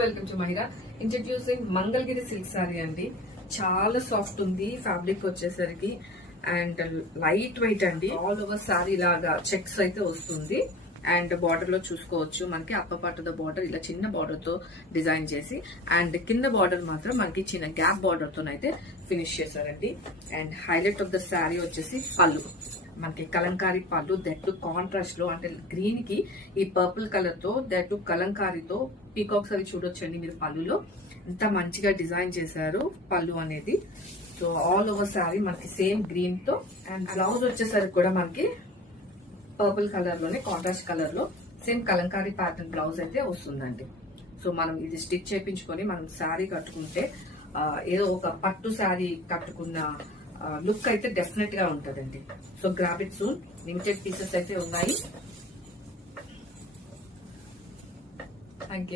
Welcome to Mahira. Introducing Mangalagiri silk sorry అండి. చాలా soft ఉంది ఫ్యాబ్రిక్ వచ్చేసరికి అండ్ లైట్ వెయిట్ అండి. ఆల్ ఓవర్ సారీ లాగా చెక్స్ అయితే వస్తుంది అండ్ బార్డర్ లో చూసుకోవచ్చు మనకి upper part of the border ఇలా చిన్న బార్డర్ తో డిజైన్ చేసి అండ్ కింద బార్డర్ మాత్రం మనకి చిన్న గ్యాప్ బార్డర్ తో అయితే ఫినిష్ చేశారండి. And highlight of the sari వచ్చేసి పళ్ళు, మనకి కలంకారీ పళ్ళు, దట్ కాంట్రాస్ట్ లో అంటే గ్రీన్ కి ఈ పర్పుల్ కలర్ తో దట్ కలంకారీతో పీకాక్స్ అవి చూడొచ్చండి మీరు. పళ్ళులో ఎంత మంచిగా డిజైన్ చేశారు పళ్ళు అనేది. సో ఆల్ ఓవర్ శారీ మనకి సేమ్ గ్రీన్ తో అండ్ బ్లౌజ్ వచ్చేసరికి కూడా మనకి పర్పుల్ కలర్ లోనే కాంట్రాస్ట్ కలర్ లో సేమ్ కలంకారీ ప్యాటర్న్ బ్లౌజ్ అయితే వస్తుందండి. సో మనం ఇది స్టిచ్ చేయించుకొని మనం శారీ కట్టుకుంటే ఏదో ఒక పట్టు శారీ కట్టుకున్న లుక్ అయితే డెఫినెట్ గా ఉంటదండి. So grab it soon. Limited pieces అయితే ఉన్నాయి. Thank you.